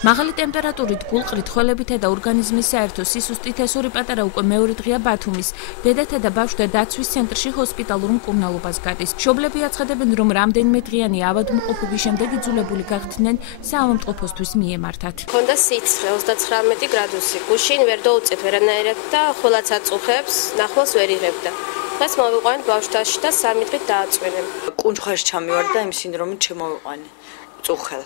მაღალი ტემპერატურით, გულყრით, ხველებითა და ორგანიზმის საერთო სისუსტით ესური პატარა უკვე მეორე დღეა ბათუმის დედათა და ბავშვთა დაცვის ცენტრში ჰოსპიტალურ მკურნალობას გადის. მშობლები აცხადებენ, რომ რამდენიმე დღიანი ავადმყოფობის შემდეგ იძულებული გახდნენ საავადმყოფოსთვის მიემართათ. Ქონდა სიცხე 39 გრადუსი. გუშინ ვერ დაუწევ ვერანაირად და ხოლაც აწუხებს, ნახვალს ვერ იღებდა. დღეს მოვიყვანეთ ბავშვთაში და 3 დღით დააწვენენ. კუნჩხაში ჩამივარ და იმ სინდრომით შემოვიყვანე. წუხელ.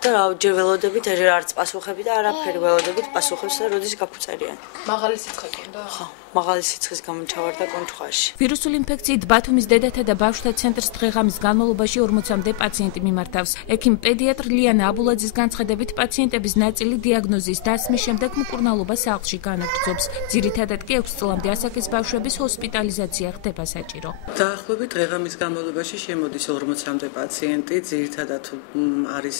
და ჯერ ველოდებით, ჯერ არც პასუხები და არაფერი ველოდებით პასუხებს და როდის გაფუწერიან. მაღალი სიცხე ქონდა? ხო, მაღალი სიცხის გამო ჩავარდა კუნჩხაში. ვირუსული ინფექციით ბათუმის დედათა და ბავშვთა ცენტრს დღე-ღამის განმავლობაში 40-მდე პაციენტი მიმართავს. ექიმ პედიატრ ლიანა აბულაძის განცხადებით, პაციენტების ნაწილი დიაგნოზის დასმის შემდეგ მკურნალობა სახლში განაგრძობს. ძირითადად კი 6 წლამდე ასაკის ბავშვების ჰოსპიტალიზაცია ხდება საჭირო. დაახლოებით დღე-ღამის განმავლობაში შემოდის 40-მდე პაციენტი, ძირითადად არის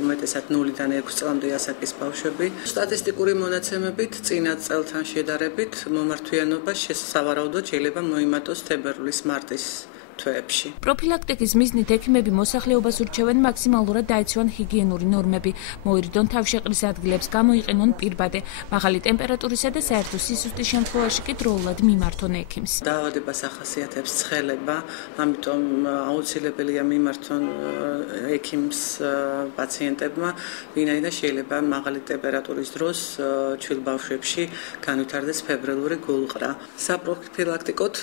უმეტესად 0-დან 6 წლამდე ასაკის ბავშვები. სტატისტიკური მონაცემებით წინა წელთან შედარებით მომართვიანობა სავარაუდოდ შეიძლება მოიმატოს თებერვლის-მარტის თვეებში. პროფილაქტიკის მიზნით ექიმები მოსახლეობას ურჩევენ მაქსიმალურად დაეცვან ჰიგიენური ნორმები, მოირიდონ თავშეყრის ადგილებს, გამოიყენონ პირბადე, მაღალი ტემპერატურისა და საერთო სისუსტის შემთხვევაში კი დროულად მიმართონ ექიმს. დაავადებას ახასიათებს ცხელება, ამიტომ აუცილებელია მიმართონ ექიმს პაციენტებმა, ვინაიდან შეიძლება მაღალი ტემპერატურის დროს ჩვილ ბავშვებში განვითარდეს ფებრილური გულყრა. საპროფილაქტიკოდ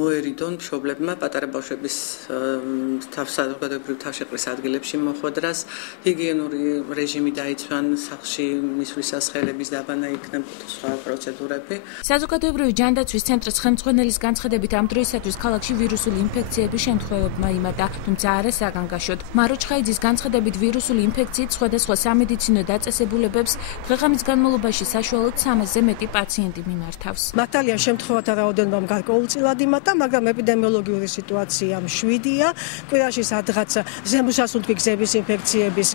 მოერიდონ მშობლებმა პატარა ბავშვების საზოგადოებრივ თავშეყრის ადგილებში მოხვედრას, ჰიგიენური რეჟიმი დაიცვან სახლში მისვლისას ხელების დაბანა იქნება სხვა პროცედურები. საზოგადოებრივი ჯანდაცვის ცენტრის ხელმძღვანელის განცხადებით, ამ დროისათვის ქალაქში ვირუსული ინფექციების შემთხვევებმა იმატა, თუმცა არა საგანგაშოდ. მარო ჩხაიძის განცხადებით, ვირუსული ინფექციით სხვადასხვა სამედიცინო დაწესებულებებს დღე-ღამის განმავლობაში საშუალოდ 300-ზე მეტი პაციენტი მიმართავს. მართალია შემთხვევათა რაოდენობა გარკვეულწილად იმატა, მაგრამ ეპიდემიოლოგიური სიტუაცია მშვიდია. კვირაში სადღაც ზემოსასუნთქი გზების ინფექციების,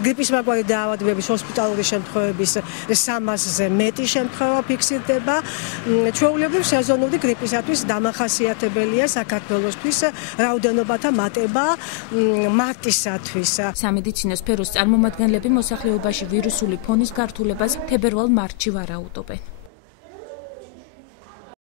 გრიპის მაგვარი დაავადებების ჰოსპიტალური შემთხვევების 300-ზე მეტი შემთხვევა ფიქსირდება. ჩვეულებრივ სეზონური გრიპისათვის დამახასიათებელია საქართველოსთვის რაოდენობათა მატება მარტისათვის. სამედიცინო სფეროს წარმომადგენლები მოსახლეობაში ვირუსული ფონის გართულებას თებერვალ-მარტში ვარაუდობენ.